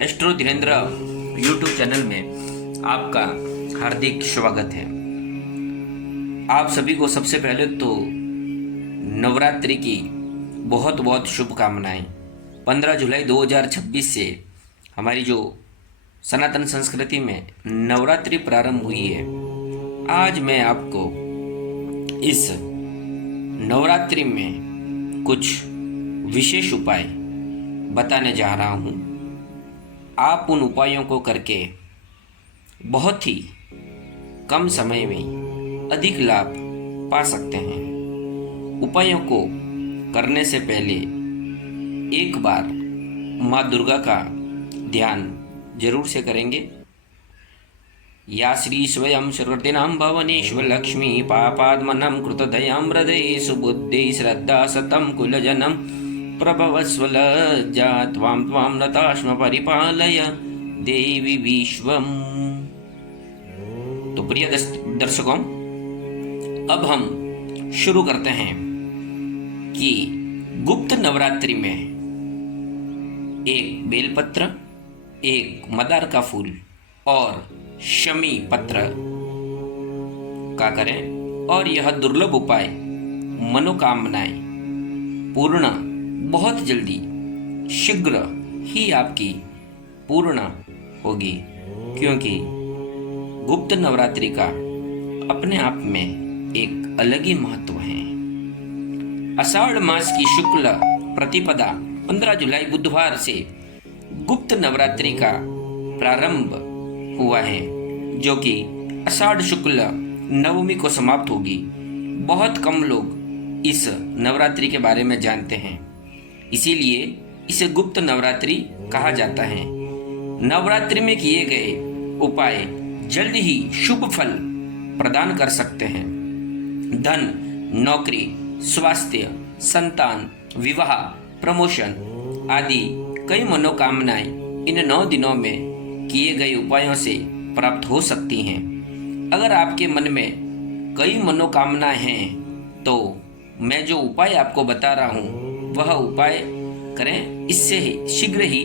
Astro Dhirendra YouTube channel में आपका हार्दिक स्वागत है। आप सभी को सबसे पहले तो नवरात्रि की बहुत बहुत शुभकामनाएं। 15 जुलाई 2026 से हमारी जो सनातन संस्कृति में नवरात्रि प्रारंभ हुई है, आज मैं आपको इस नवरात्रि में कुछ विशेष उपाय बताने जा रहा हूँ। आप उन उपायों को करके बहुत ही कम समय में अधिक लाभ पा सकते हैं। उपायों को करने से पहले एक बार माँ दुर्गा का ध्यान जरूर से करेंगे। या श्री स्वयं सर्वदिनां भवनेश्वर लक्ष्मी पापात्मनं कृतदयां हृदये सुबुद्धि श्रद्धा सतं कुलजनं प्रभवस्वलज्जा त्वां त्वां नतास्म परिपालय देवी विश्वम। तो प्रिय दर्शकों, अब हम शुरू करते हैं कि गुप्त नवरात्रि में एक बेलपत्र, एक मदार का फूल और शमी पत्र का करें। और यह दुर्लभ उपाय मनोकामनाएं पूर्ण बहुत जल्दी शीघ्र ही आपकी पूर्ण होगी, क्योंकि गुप्त नवरात्रि का अपने आप में एक अलग ही महत्व है। आषाढ़ मास की शुक्ल प्रतिपदा 15 जुलाई बुधवार से गुप्त नवरात्रि का प्रारंभ हुआ है, जो कि आषाढ़ शुक्ल नवमी को समाप्त होगी। बहुत कम लोग इस नवरात्रि के बारे में जानते हैं, इसीलिए इसे गुप्त नवरात्रि कहा जाता है। नवरात्रि में किए गए उपाय जल्द ही शुभ फल प्रदान कर सकते हैं। धन, नौकरी, स्वास्थ्य, संतान, विवाह, प्रमोशन आदि कई मनोकामनाएं इन 9 दिनों में किए गए उपायों से प्राप्त हो सकती हैं। अगर आपके मन में कई मनोकामनाएं हैं तो मैं जो उपाय आपको बता रहा हूँ वह उपाय करें, इससे ही शीघ्र ही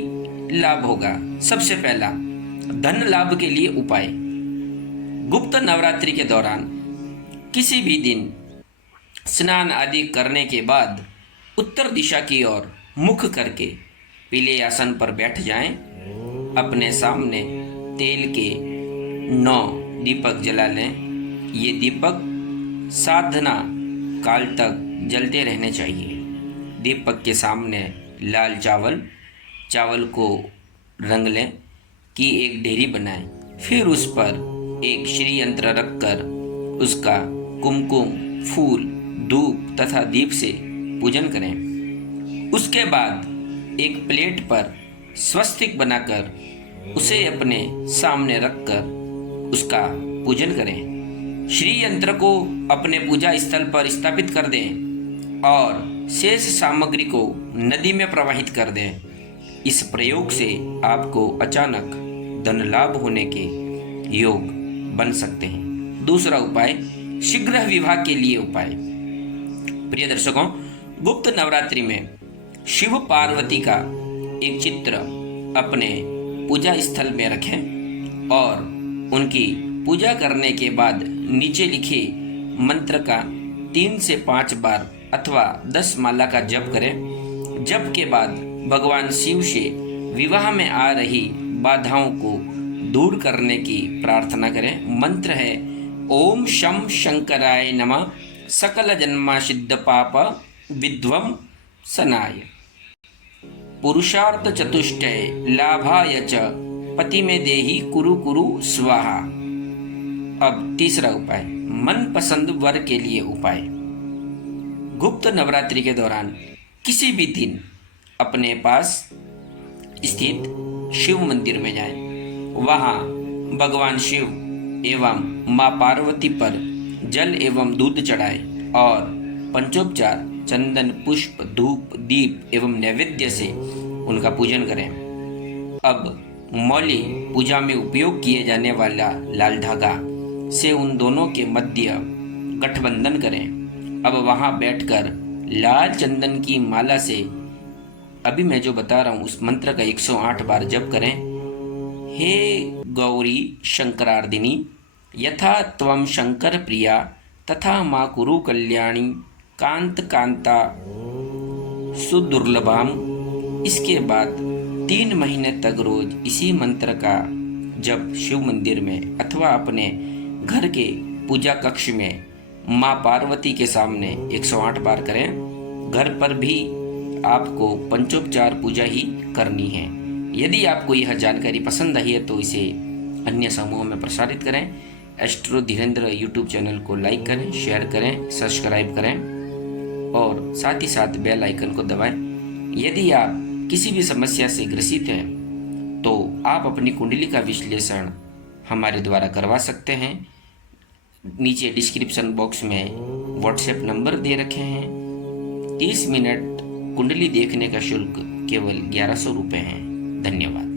लाभ होगा। सबसे पहला, धन लाभ के लिए उपाय। गुप्त नवरात्रि के दौरान किसी भी दिन स्नान आदि करने के बाद उत्तर दिशा की ओर मुख करके पीले आसन पर बैठ जाएं। अपने सामने तेल के 9 दीपक जला लें। ये दीपक साधना काल तक जलते रहने चाहिए। दीपक के सामने लाल चावल को रंग लें कि एक ढेरी बनाएं। फिर उस पर एक श्री यंत्र रखकर उसका कुमकुम, फूल, धूप तथा दीप से पूजन करें। उसके बाद एक प्लेट पर स्वस्तिक बनाकर उसे अपने सामने रखकर उसका पूजन करें। श्री यंत्र को अपने पूजा स्थल पर स्थापित कर दें और शेष सामग्री को नदी में प्रवाहित कर दें। इस प्रयोग से आपको अचानक धन लाभ होने के योग बन सकते हैं। दूसरा उपाय, शीघ्र विवाह के लिए उपाय। प्रिय दर्शकों, गुप्त नवरात्रि में शिव पार्वती का एक चित्र अपने पूजा स्थल में रखें और उनकी पूजा करने के बाद नीचे लिखे मंत्र का 3 से 5 बार अथवा 10 माला का जप करें। जप के बाद भगवान शिव से विवाह में आ रही बाधाओं को दूर करने की प्रार्थना करें। मंत्र है ओम शम शंकराय नमः सकल जन्मा सिद्ध पाप विध्वं सनाय पुरुषार्थ चतुष्टय लाभाय च पति में देही कुरु कुरु स्वाहा। अब तीसरा उपाय, मनपसंद वर के लिए उपाय। गुप्त नवरात्रि के दौरान किसी भी दिन अपने पास स्थित शिव मंदिर में जाएं। वहां भगवान शिव एवं मां पार्वती पर जल एवं दूध चढ़ाएं और पंचोपचार चंदन, पुष्प, धूप, दीप एवं नैवेद्य से उनका पूजन करें। अब मौली पूजा में उपयोग किए जाने वाला लाल धागा से उन दोनों के मध्य गठबंधन करें। अब वहां बैठकर लाल चंदन की माला से अभी मैं जो बता रहा हूँ उस मंत्र का 108 बार जप करें। हे गौरी शंकरार्दिनी यथा त्वं शंकर प्रिया तथा माँ कुरु कल्याणी कांत कांता सुदुर्लभाम। इसके बाद 3 महीने तक रोज इसी मंत्र का जप शिव मंदिर में अथवा अपने घर के पूजा कक्ष में माँ पार्वती के सामने 108 बार करें। घर पर भी आपको पंचोपचार पूजा ही करनी है। यदि आपको यह जानकारी पसंद आई है तो इसे अन्य समूहों में प्रसारित करें। एस्ट्रो धीरेन्द्र यूट्यूब चैनल को लाइक करें, शेयर करें, सब्सक्राइब करें और साथ ही साथ बेल आइकन को दबाएं। यदि आप किसी भी समस्या से ग्रसित हैं तो आप अपनी कुंडली का विश्लेषण हमारे द्वारा करवा सकते हैं। नीचे डिस्क्रिप्शन बॉक्स में व्हाट्सएप नंबर दे रखे हैं। 30 मिनट कुंडली देखने का शुल्क केवल 1100 रुपये है। धन्यवाद।